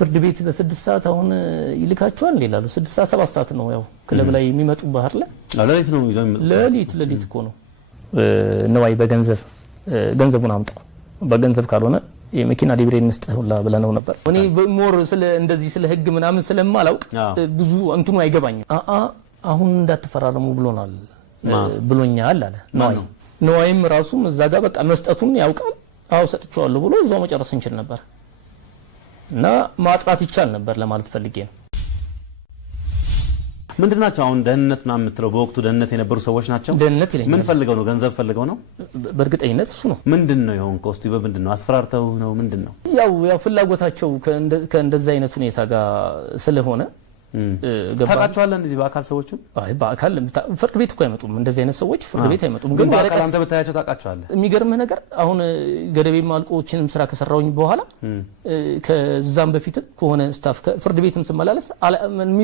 ፍርድ ቤት በ6 ሰዓት አሁን ይልካቸዋል ይላሉ 6 ሰዓት 7 ሰዓት ነው ያው ክለብ ላይ የሚመጡ ባህር ላይ ለሊት ነው ይዘው ለሊት እኮ ነው ነዋይ ገንዘቡን አምጣው በገንዘብ ካልሆነ የመኪና ሊብሬ እንስጥህ ሁላ ብለነው ነበር እኔ ሞር ስለ እንደዚህ ስለ ህግ ምናምን ስለማላውቅ ብዙ እንትኑ አይገባኝም አሁን እንዳትፈራረሙ ብሎኛል አለ ነዋይም ራሱም እዛ ጋር በቃ መስጠቱን ያውቃል አው ሰጥቻለሁ ብሎ እዛው መጨረስ እንችል ነበር እና ማጥራት ይቻል ነበር ለማለት ፈልጌ ነው ምንድናቸው አሁን ደህንነት ነው የምትለው በወቅቱ ደህንነት የነበሩ ሰዎች ናቸው ደህንነት ይለኛል ምን ፈልገው ነው ገንዘብ ፈልገው ነው በእርግጠኝነት እሱ ነው ምንድነው ይሆን ኮስቱ በምንድነው አስፈራርተው ነው ምንድነው ያው ፍላጎታቸው ከእንደዛ አይነት ሁኔታ ጋር ስለሆነ ታቃቸዋለህ እንደዚህ በአካል ሰዎችን አይ በአካል ፍርድ ቤት እኮ አይመጡም እንደዚህ አይነት ሰዎች ፍርድ ቤት አይመጡም ግን በአካል አንተ በታያቸው ታቃቸዋለህ የሚገርምህ ነገር አሁን ገደቤ ማልቆችንም ስራ ከሰራውኝ በኋላ ከዛም በፊት ከሆነ ስታፍ ፍርድ ቤትም ስመላለስ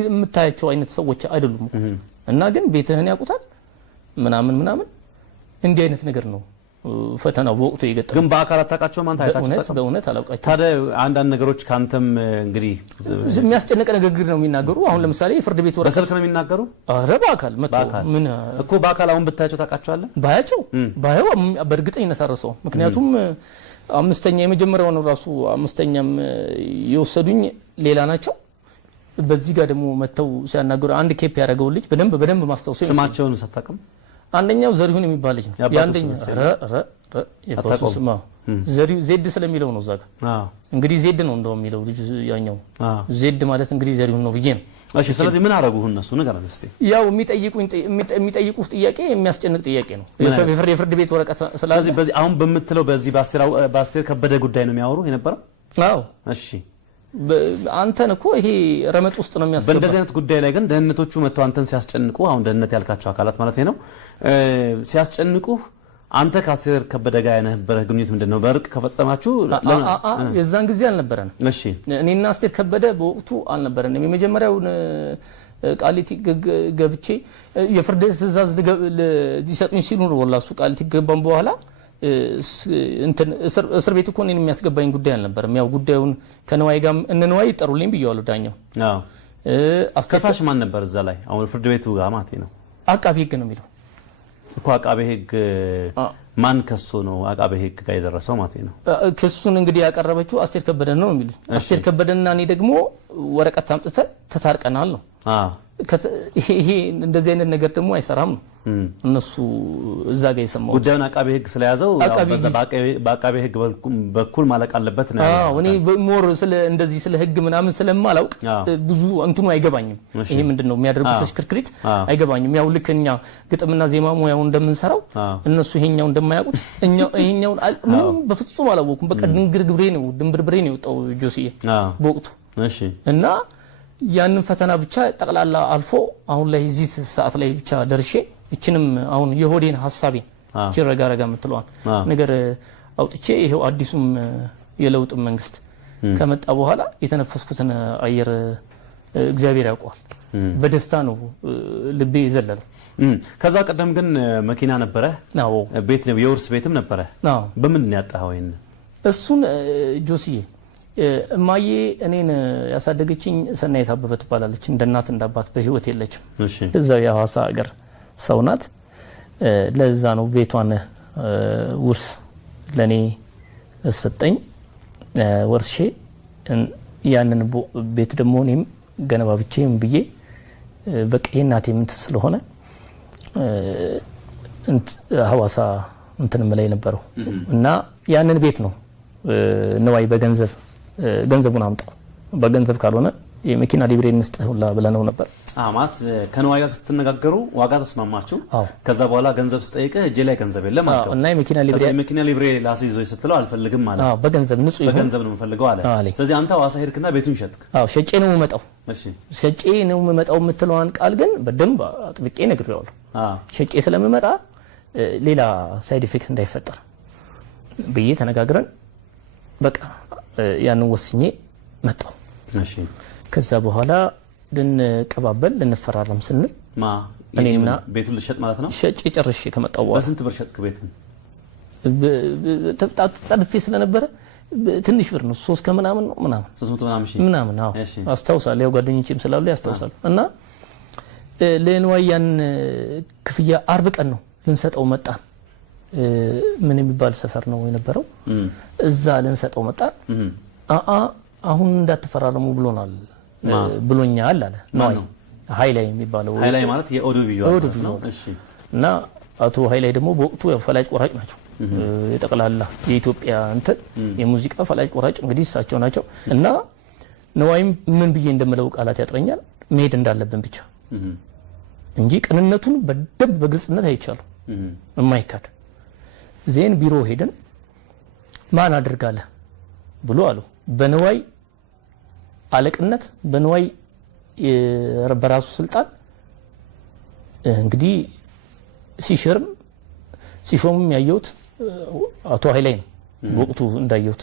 የምታያቸው አይነት ሰዎች አይደሉም እና ግን ቤትህን ያቁታል ምናምን እንዲህ አይነት ነገር ነው ፈተናው በወቅቱ ይገጠም ግን በአካል አታቃቸው ማን ታያታቸው በእውነት አላውቃቸው ታዲያ አንዳንድ ነገሮች ካንተም እንግዲህ የሚያስጨንቅ ንግግር ነው የሚናገሩ አሁን ለምሳሌ ፍርድ ቤት ወረቀት በስልክ ነው የሚናገሩ አረ በአካል መጥተው ምን እኮ በአካል አሁን ብታያቸው ታቃቸዋለህ ባያው በእርግጠኝነት አረሰው ምክንያቱም አምስተኛ የመጀመሪያው ነው ራሱ አምስተኛም የወሰዱኝ ሌላ ናቸው በዚህ ጋር ደግሞ መተው ሲያናገሩ አንድ ኬፕ ያደረገው ልጅ በደንብ ማስተዋወስ ስማቸውን ሰጣቀም አንደኛው ዘሪሁን የሚባል ልጅ ነው ያንደኛው የፖስማ ዘሪሁ ዜድ ስለሚለው ነው ዛጋ እንግዲህ ዜድ ነው እንደው የሚለው ልጅ ያኛው ዜድ ማለት እንግዲህ ዘሪሁን ነው ብዬ ነው እሺ ስለዚህ ምን አረጉ እነሱ ነገር እስቲ ያው የሚጠይቁት ጥያቄ የሚያስጨንቅ ጥያቄ ነው የፍርድ ቤት ወረቀት ስለዚህ በዚህ አሁን በመትለው በዚህ ባስቴር ከበደ ጉዳይ ነው የሚያወሩ የነበረው አዎ እሺ አንተን እኮ ይሄ ረመጥ ውስጥ ነው የሚያስገባ በእንደዚህ አይነት ጉዳይ ላይ ግን ደህንነቶቹ መተው አንተን ሲያስጨንቁ አሁን ደህንነት ያልካቸው አካላት ማለት ነው ሲያስጨንቁ አንተ ከአስቴር ከበደ ጋር የነበረ ግንኙነት ምንድነው በርቅ ከፈጸማችሁ የዛን ጊዜ አልነበረን እሺ እኔና አስቴር ከበደ በወቅቱ አልነበረንም የመጀመሪያው ቃሊቲ ገብቼ የፍርድ ትዕዛዝ ሊሰጡኝ ሲሉ ነው ወላሱ ቃሊቲ ገባን በኋላ እስር ቤት እኮ እኔን የሚያስገባኝ ጉዳይ አልነበረም ያው ጉዳዩን ከነዋይ ጋር እነነዋይ ይጠሩልኝ ብየዋለሁ ዳኛው አስከሳሽ ማን ነበር እዛ ላይ አሁን ፍርድ ቤቱ ጋር ማለት ነው አቃቤ ህግ ነው የሚለው እኮ አቃቤ ህግ ማን ከሶ ነው አቃቤ ህግ ጋር የደረሰው ማለት ነው ክሱን እንግዲህ ያቀረበችው አስቴር ከበደ ነው የሚሉት አስቴር ከበደና እኔ ደግሞ ወረቀት አምጥተን ተታርቀናል ነው ይሄ እንደዚህ አይነት ነገር ደግሞ አይሰራም ነው እነሱ እዛ ጋር የሰማው ጉዳዩን አቃቤ ህግ ስለያዘው በአቃቤ ህግ በኩል ማለቅ አለበት ነው እኔ ሞር ስለ እንደዚህ ስለ ህግ ምናምን ስለማላውቅ ብዙ እንትኑ አይገባኝም ይሄ ምንድነው የሚያደርጉት ተሽክርክሪት አይገባኝም ያው ልክኛ ግጥምና ዜማ ሙያው እንደምንሰራው እነሱ ይሄኛው እንደማያውቁት ይሄኛው በፍጹም አላወቁም በቃ ድንብርብሬ ነው የወጣው ጆሲዬ በወቅቱ እሺ እና ያንን ፈተና ብቻ ጠቅላላ አልፎ አሁን ላይ እዚህ ሰዓት ላይ ብቻ ደርሼ እችንም አሁን የሆዴን ሐሳቤን ጅረጋረጋ የምትለዋን ነገር አውጥቼ ይሄው አዲሱም የለውጥ መንግስት ከመጣ በኋላ የተነፈስኩትን አየር እግዚአብሔር ያውቀዋል በደስታ ነው ልቤ ይዘለለ ከዛ ቀደም ግን መኪና ነበረ ነው ቤት ነው የውርስ ቤትም ነበረ በምን ያጣው ይሄን እሱን ጆሲዬ እማዬ እኔን ያሳደገችኝ ሰናይት አበበ ትባላለች እንደ እናት እንደ አባት በህይወት የለችም እሺ እዛው የሐዋሳ ሀገር ሰው ናት ለዛ ነው ቤቷን ውርስ ለኔ ሰጠኝ ወርሼ ያንን ቤት ደግሞ እኔም ገነባብቼም ብዬ በቃ የእናቴ ምንት ስለሆነ ሐዋሳ እንትን መላይ ነበረው እና ያንን ቤት ነው ነዋይ ገንዘቡን አምጣው በገንዘብ ካልሆነ የመኪና ሊብሬ እንስጥህ ሁላ ብለነው ነበር አማት ከነዋይ ጋር ስትነጋገሩ ዋጋ ተስማማችሁ ከዛ በኋላ ገንዘብ ስጠይቅህ እጄ ላይ ገንዘብ የለም ማለት ነው እና የመኪና ሊብሬ ላስይዞ ይስትለው አልፈልግም ማለት በገንዘብ ንጹህ ይሁን በገንዘብ ነው የምፈልገው አለ ስለዚህ አንተ ሐዋሳ ሄድክና ቤቱን ሸጥክ ሸጬ ነው የምመጣው እሺ ሸጬ ነው የምመጣው የምትለዋን ቃል ግን በደንብ አጥብቄ ነግሬዋለሁ ሸጬ ስለምመጣ ሌላ ሳይድ ኢፌክት እንዳይፈጠር ብዬ ተነጋግረን በቃ ያንን ወስኜ መጣው እሺ ከዛ በኋላ ልንቀባበል ልንፈራረም ስንል እኔና ቤቱን ልሸጥ ማለት ነው ሸጬ ጨርሼ ከመጣው በኋላ በስንት ብር ሸጥክ ቤቱን ተጣጥፌ ስለነበረ ትንሽ ብር ነው 3 ከምናምን ነው ምናምን 300 ምናምን አዎ አስታውሳለሁ። ያው ጓደኞቼም ስላሉ ያስታውሳሉ። እና ለንዋይ ያን ክፍያ 40 ቀን ነው ልንሰጠው መጣን። ምን የሚባል ሰፈር ነው የነበረው እዛ ልንሰጠው መጣን። አሁን እንዳትፈራረሙ ብሎኛል አለ ነው ሃይላይ የሚባለው። ሃይላይ ማለት የኦዲዮ ቪዥዋል ነው። እሺ። እና አቶ ሃይላይ ደግሞ በወቅቱ ያው ፈላጭ ቆራጭ ናቸው። የጠቅላላ የኢትዮጵያ እንትን የሙዚቃ ፈላጭ ቆራጭ እንግዲህ እሳቸው ናቸው። እና ነዋይም ምን ብዬ እንደምለው ቃላት ያጥረኛል መሄድ እንዳለብን ብቻ እንጂ ቅንነቱን በደንብ በግልጽነት አይቻሉ የማይካድ ዜን ቢሮ ሄደን ማን አድርጋለህ ብሎ አሉ። በነዋይ አለቅነት በነዋይ በራሱ ስልጣን እንግዲህ ሲሽርም ሲሾምም ያየሁት አቶ ሃይላይ ነው ወቅቱ እንዳየሁት።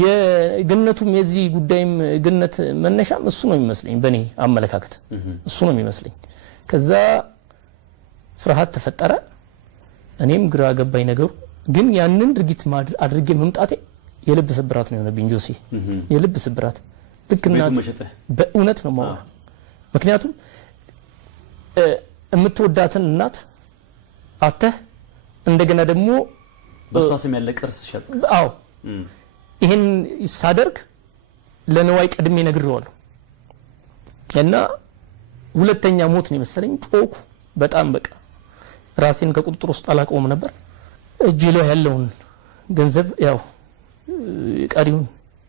የግነቱም የዚህ ጉዳይም ግነት መነሻም እሱ ነው የሚመስለኝ፣ በኔ አመለካከት እሱ ነው የሚመስለኝ። ከዛ ፍርሃት ተፈጠረ። እኔም ግራ ገባኝ ነገሩ። ግን ያንን ድርጊት አድርጌ መምጣቴ የልብ ስብራት ነው የሆነብኝ ጆሲ፣ የልብ ስብራት ልክና በእውነት ነው ማለት። ምክንያቱም የምትወዳትን እናት አተህ እንደገና ደግሞ በሷ ስም ያለ ቅርስ ሸጥ። አዎ ይሄን ሳደርግ ለነዋይ ቀድሜ ነግሬዋለሁ። እና ሁለተኛ ሞት ነው መሰለኝ። ጮኩ በጣም በቃ ራሴን ከቁጥጥር ውስጥ አላቀውም ነበር። እጄ ላይ ያለውን ገንዘብ ያው ቀሪውን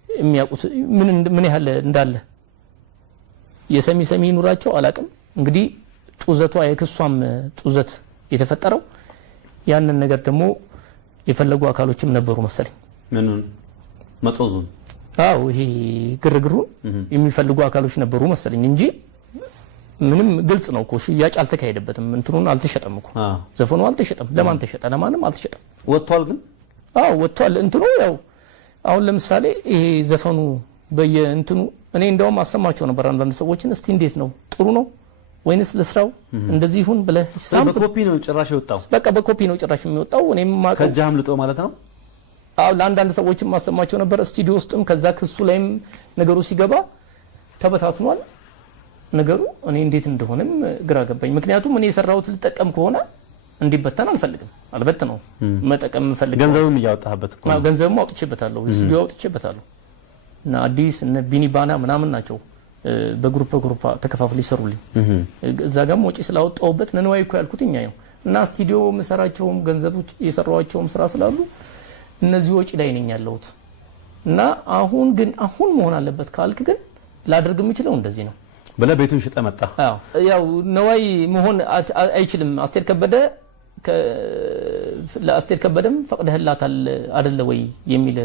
የሚያውቁት ምን ያህል እንዳለ የሰሚ ኑራቸው አላቅም። እንግዲህ ጡዘቷ የክሷም ጡዘት የተፈጠረው ያንን ነገር ደግሞ የፈለጉ አካሎችም ነበሩ መሰለኝ። ምኑን መጦዙን? አዎ ይሄ ግርግሩን የሚፈልጉ አካሎች ነበሩ መሰለኝ እንጂ ምንም ግልጽ ነው እኮ ሽያጭ አልተካሄደበትም። እንትኑን አልተሸጠም እኮ ዘፈኑ አልተሸጠም። ለማን ተሸጠ? ለማንም አልተሸጠም። ወጥቷል ግን አዎ ወጥቷል። እንትኑ ያው አሁን ለምሳሌ ይሄ ዘፈኑ በየእንትኑ እኔ እንደውም አሰማቸው ነበር አንዳንድ ሰዎችን እስቲ እንዴት ነው ጥሩ ነው ወይንስ ለስራው እንደዚህ ይሁን ብለህ በኮፒ ነው ጭራሽ የወጣው። በቃ በኮፒ ነው ጭራሽ የሚወጣው። እኔም ማቀው ከጃም ልጦ ማለት ነው። አዎ ለአንዳንድ ሰዎችም ማሰማቸው ነበር ስቱዲዮ ውስጥም። ከዛ ክሱ ላይም ነገሩ ሲገባ ተበታትኗል ነገሩ። እኔ እንዴት እንደሆነም ግራ ገባኝ። ምክንያቱም እኔ የሰራሁት ልጠቀም ከሆነ እንዲበተን አልፈልግም። አልበትነው መጠቀም ፈልገው ገንዘብም እያወጣህበት እኮ ነው። ገንዘብም አውጥቼበታለሁ፣ ስቱዲዮ አውጥቼበታለሁ። እና አዲስ እነ ቢኒ ባና ምናምን ናቸው በግሩፕ ተከፋፍለው ይሰሩልኝ። እዛ ጋርም ወጪ ስላወጣውበት ነንዋይ እኮ ያልኩት እኛ ነው። እና ስቱዲዮ መሰራቸውም ገንዘቦች የሰራዋቸውም ስራ ስላሉ እነዚህ ወጪ ላይ ነኝ ያለሁት። እና አሁን መሆን አለበት ካልክ ግን ላደርግ የምችለው እንደዚህ ነው ብለህ ቤቱን ሽጠህ መጣ። አዎ ያው ነዋይ መሆን አይችልም። አስቴር ከበደ ለአስቴር ከበደም ፈቅደህላታል አይደለ ወይ የሚል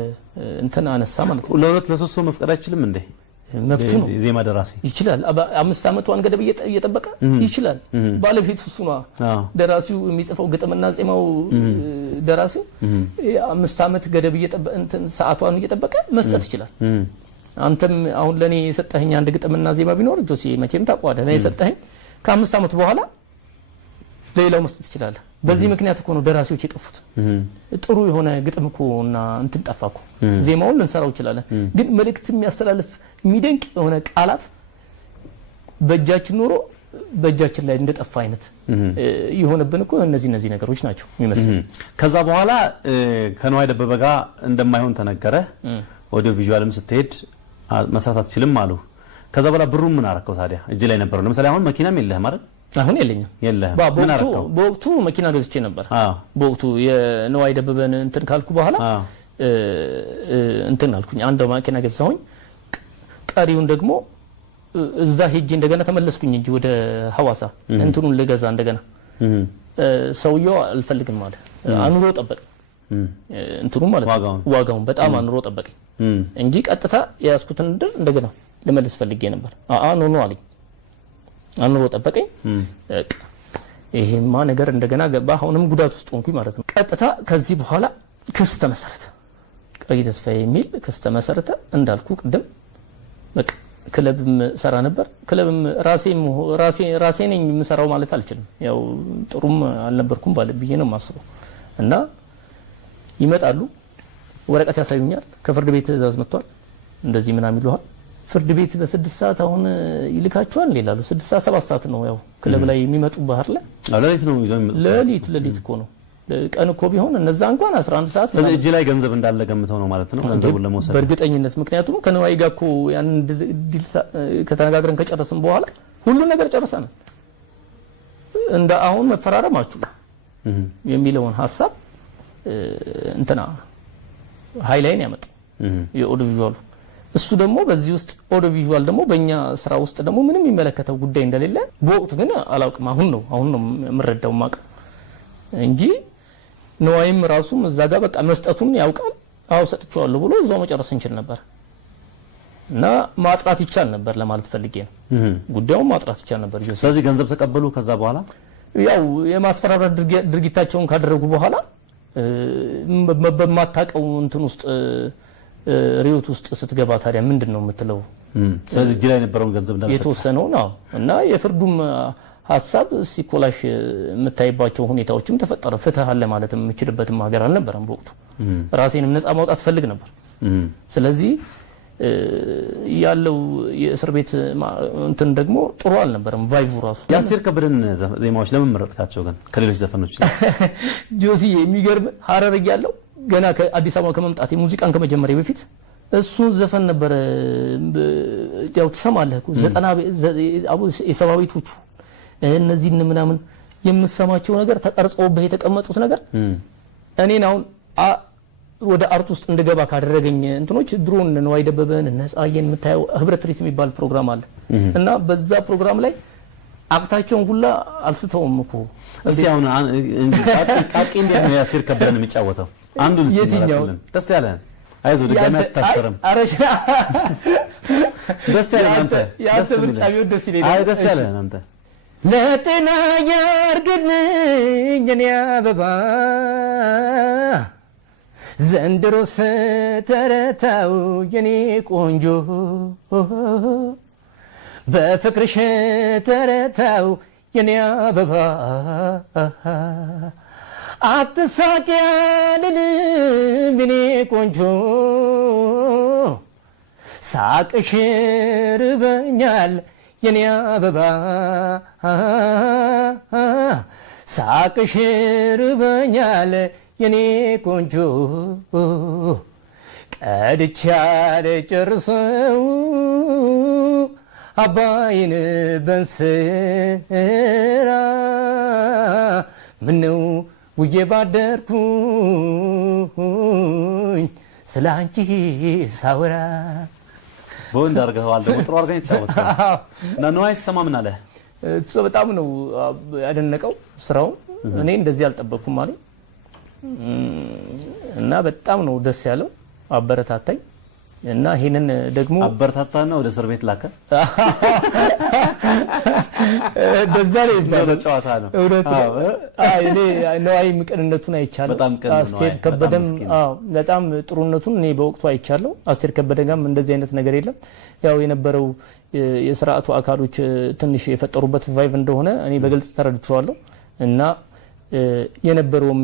እንትን አነሳ ማለት ነው። ለሁለት ለሶስት ሰው መፍቀድ አይችልም እንዴ? መብቱ ነው። ዜማ ደራሲ ይችላል። 5 ዓመቷን ገደብ እየጠበቀ ይችላል። ባለቤቱ እሱ ነው። ደራሲው የሚጽፈው ግጥምና ዜማው ደራሲው 5 ዓመት ገደብ እየጠበቀ እንትን ሰዓቷን እየጠበቀ መስጠት ይችላል። አንተም አሁን ለኔ የሰጠኸኝ አንድ ግጥምና ዜማ ቢኖር ጆሲ መቼም ታቋደ ነው የሰጠኸኝ ከ5 ዓመት በኋላ ለሌላው መስጠት ይችላል። በዚህ ምክንያት እኮ ነው ደራሲዎች የጠፉት። ጥሩ የሆነ ግጥም እኮና እንትን ጠፋ እኮ። ዜማውን ልንሰራው ይችላል፣ ግን መልእክት የሚያስተላልፍ የሚደንቅ የሆነ ቃላት በእጃችን ኖሮ በእጃችን ላይ እንደጠፋ አይነት የሆነብን እኮ እነዚህ ነገሮች ናቸው የሚመስለው። ከዛ በኋላ ከነዋይ ደበበ ጋር እንደማይሆን ተነገረ። ኦዲዮ ቪዥዋልም ስትሄድ መስራት አትችልም አሉ። ከዛ በኋላ ብሩን ምን አረከው ታዲያ? እጅ ላይ ነበረው። ለምሳሌ አሁን መኪናም የለህም አይደል? አሁን የለኝም። በወቅቱ መኪና ገዝቼ ነበር። በወቅቱ የነዋይ ደበበን እንትን ካልኩ በኋላ እንትን አልኩኝ፣ አንድ መኪና ገዛሁኝ። ቀሪውን ደግሞ እዛ ሄጄ እንደገና ተመለስኩኝ እንጂ ወደ ሐዋሳ እንትኑን ልገዛ እንደገና። ሰውየው አልፈልግም ማለት አኑሮ ጠበቀኝ። እንትኑ ማለት ዋጋውን በጣም አኑሮ ጠበቀኝ እንጂ ቀጥታ የያዝኩትን ድር እንደገና ለመልስ ፈልጌ ነበር። ኖ አለኝ። አኑሮ ጠበቀኝ። ይሄማ ነገር እንደገና ገባ። አሁንም ጉዳት ውስጥ ሆንኩኝ ማለት ነው። ቀጥታ ከዚህ በኋላ ክስ ተመሰረተ። ቀይ ተስፋዬ የሚል ክስ ተመሰረተ። እንዳልኩ ቅድም በቃ ክለብም ሰራ ነበር። ክለብም ራሴ ነኝ የምሰራው ማለት አልችልም። ያው ጥሩም አልነበርኩም ባለ ብዬ ነው የማስበው። እና ይመጣሉ ወረቀት ያሳዩኛል። ከፍርድ ቤት ትዕዛዝ መጥቷል እንደዚህ ምናምን ይሉሃል። ፍርድ ቤት በ6 ሰዓት አሁን ይልካቸዋል ይላሉ። 6 ሰዓት 7 ሰዓት ነው ያው ክለብ ላይ የሚመጡ ባህር ላይ ለሊት ነው ይዘው የሚመጡት። ለሊት እኮ ነው። ቀን እኮ ቢሆን እነዛ እንኳን 11 ሰዓት ስለዚህ እጅ ላይ ገንዘብ እንዳለ ገምተው ነው ማለት ነው ገንዘቡን ለመውሰድ በእርግጠኝነት። ምክንያቱም ከነዋይ ጋር እኮ ያን ዲል ከተነጋግረን ከጨረስን በኋላ ሁሉ ነገር ጨርሰናል። እንደ አሁን መፈራረማችሁ የሚለውን ሐሳብ እንትና ሃይላይን ያመጣው የኦዲዮ ቪዥዋሉ እሱ ደግሞ በዚህ ውስጥ ኦዲዮ ቪዥዋል ደግሞ በእኛ ስራ ውስጥ ደግሞ ምንም የሚመለከተው ጉዳይ እንደሌለ በወቅቱ ግን አላውቅም። አሁን ነው የምረዳው ማቅ እንጂ ነዋይም ራሱም እዛ ጋር በቃ መስጠቱን ያውቃል። አው ሰጥቻለሁ ብሎ እዛው መጨረስ እንችል ነበር እና ማጥራት ይቻል ነበር ለማለት ፈልጌ ነው። ጉዳዩን ማጥራት ይቻል ነበር። ስለዚህ ገንዘብ ተቀበሉ። ከዛ በኋላ ያው የማስፈራራት ድርጊታቸውን ካደረጉ በኋላ በማታቀው እንትን ውስጥ ሪዮት ውስጥ ስትገባ ታዲያ ምንድነው የምትለው? ስለዚህ እጅ ላይ የነበረውን ገንዘብ እንዳልሰጠ የተወሰነው ነው እና የፍርዱም ሐሳብ ሲኮላሽ የምታይባቸው ሁኔታዎችም ተፈጠረ። ፍትህ አለ ማለት የምችልበትም ሀገር አልነበረም በወቅቱ። ራሴንም ነፃ ማውጣት ፈልግ ነበር። ስለዚህ ያለው የእስር ቤት እንትን ደግሞ ጥሩ አልነበረም ቫይቡ ራሱ። የአስቴር ከበደን ዜማዎች ለምን መረጥካቸው ግን ከሌሎች ዘፈኖች? ጆሲ የሚገርም ሀረር እያለሁ ገና ከአዲስ አበባ ከመምጣት ሙዚቃን ከመጀመሪያ በፊት እሱን ዘፈን ነበር ያው ትሰማለህ እኮ 90 የሰባዊቶቹ እነዚህ ምናምን የምሰማቸው ነገር ተቀርጾብህ የተቀመጡት ነገር እኔን አሁን ወደ አርት ውስጥ እንደገባ ካደረገኝ እንትኖች ድሮን ነው አይደበበን ነፃየን የምታየው ህብረት ትርኢት የሚባል ፕሮግራም አለ እና በዛ ፕሮግራም ላይ አቅታቸውን ሁላ አልስተውም እኮ። እስቲ አሁን ቃቂ እንዴት ነው የአስቴር ከበደን የሚጫወተው? አንዱን የትኛው ደስ ያለ? አይዞህ ድጋሚ አትታሰርም። አረሽ ደስ ያለ አንተ ያንተ ምርጫ ቢሆን ደስ ይለኝ። አይ ደስ ያለ አንተ ለጤና ያርግልኝ የኔ አበባ ዘንድሮስ ተረታው የኔ ቆንጆ በፍቅርሽ ተረታው የኔ አበባ አትሳቂ ያልልም የኔ ቆንጆ ሳቅሽ ርበኛል የኔ አበባ ሳቅሽ ርበኛል የኔ ቆንጆ ቀድቻ ልጨርሰው አባይን በንስራ ምነው ውዬ ባደርኩኝ ስላንቺ ሳወራ። በወንድ አድርገዋል ደግሞ ጥሩ አድርገን የተጫወተው እና ነዋይ ሲሰማ ምን አለ? እሱ በጣም ነው ያደነቀው ስራው። እኔ እንደዚህ አልጠበቅኩም ማለት እና በጣም ነው ደስ ያለው። አበረታታኝ እና ይሄንን ደግሞ አበረታታና ወደ እስር ቤት ላከ። በዛ ላይ ጨዋታ ነው። እኔ ነዋይ ምቅንነቱን አይቻለሁ። አስቴር ከበደም በጣም ጥሩነቱን እኔ በወቅቱ አይቻለሁ። አስቴር ከበደ ጋርም እንደዚህ አይነት ነገር የለም። ያው የነበረው የስርዓቱ አካሎች ትንሽ የፈጠሩበት ቫይቭ እንደሆነ እኔ በግልጽ ተረድቼዋለሁ እና የነበረውም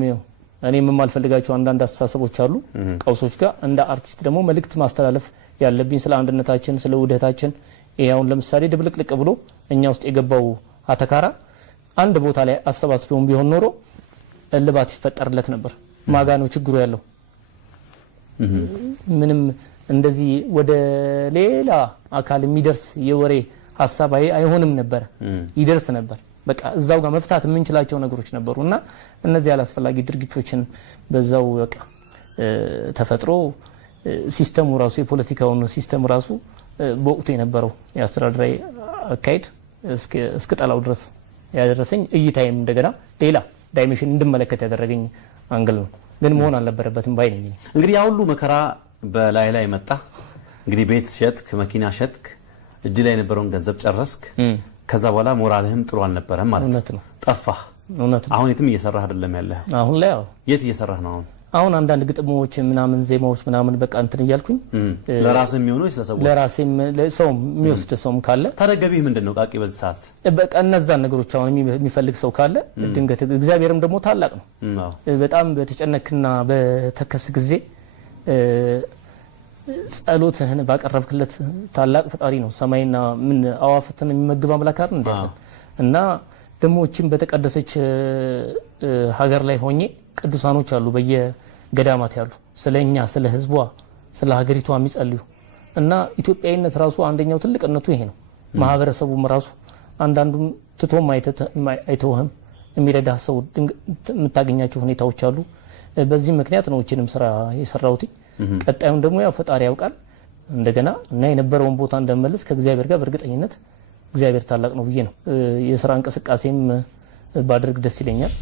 እኔ የማልፈልጋቸው አንዳንድ አስተሳሰቦች አሉ ቀውሶች ጋር እንደ አርቲስት ደግሞ መልእክት ማስተላለፍ ያለብኝ ስለ አንድነታችን ስለ ውህደታችን። ይሄውን ለምሳሌ ድብልቅልቅ ብሎ እኛ ውስጥ የገባው አተካራ አንድ ቦታ ላይ አሰባስበውን ቢሆን ኖሮ እልባት ይፈጠርለት ነበር። ማጋ ነው ችግሩ ያለው። ምንም እንደዚህ ወደ ሌላ አካል የሚደርስ የወሬ ሐሳብ አይሆንም ነበር፣ ይደርስ ነበር። በቃ እዛው ጋር መፍታት የምንችላቸው ነገሮች ነበሩና እነዚህ ያላስፈላጊ ድርጊቶችን በዛው በቃ ተፈጥሮ ሲስተሙ ራሱ የፖለቲካውን ሲስተም ራሱ በወቅቱ የነበረው የአስተዳደራዊ አካሄድ እስከ ጠላው ድረስ ያደረሰኝ እይታዬም እንደገና ሌላ ዳይሜንሽን እንድመለከት ያደረገኝ አንግል ነው። ግን መሆን አልነበረበትም ባይ ነኝ። እንግዲህ ያ ሁሉ መከራ በላይ ላይ መጣ። እንግዲህ ቤት ሸጥክ፣ መኪና ሸጥክ፣ እጅ ላይ የነበረውን ገንዘብ ጨረስክ። ከዛ በኋላ ሞራልህም ጥሩ አልነበረም ማለት ነው። ጠፋህ። አሁን የትም እየሰራህ አይደለም ያለህ? አሁን ላይ የት እየሰራህ ነው? አሁን አንዳንድ ግጥሞች ምናምን ዜማዎች ምናምን በቃ እንትን እያልኩኝ ለራስህ የሚሆነው ስለሰው ለራሴም ለሰው የሚወስድ ሰውም ካለ ታረጋቢህ ምንድነው ቃቂ በዚህ ሰዓት በቃ እነዛን ነገሮች አሁን የሚፈልግ ሰው ካለ ድንገት እግዚአብሔርም ደግሞ ታላቅ ነው። በጣም በተጨነክና በተከስ ጊዜ ጸሎትህን ባቀረብክለት ታላቅ ፈጣሪ ነው። ሰማይና ምን አዋፍትን የሚመግብ አምላክ አይደል እንዴ? እና ደግሞ እቺም በተቀደሰች ሀገር ላይ ሆኜ ቅዱሳኖች አሉ በየገዳማት ያሉ ስለኛ ስለ ህዝቧ ስለ ሀገሪቷ የሚጸልዩ እና ኢትዮጵያዊነት ራሱ አንደኛው ትልቅነቱ ይሄ ነው። ማህበረሰቡም ራሱ አንዳንዱም ትቶም አይተውህም የሚረዳ ሰው የምታገኛቸው ሁኔታዎች አሉ። በዚህ ምክንያት ነው እቺንም ስራ የሰራሁት። ቀጣዩን ደግሞ ያው ፈጣሪ ያውቃል እንደገና እና የነበረውን ቦታ እንደመለስ ከእግዚአብሔር ጋር በእርግጠኝነት እግዚአብሔር ታላቅ ነው ብዬ ነው። የስራ እንቅስቃሴም ባድርግ ደስ ይለኛል።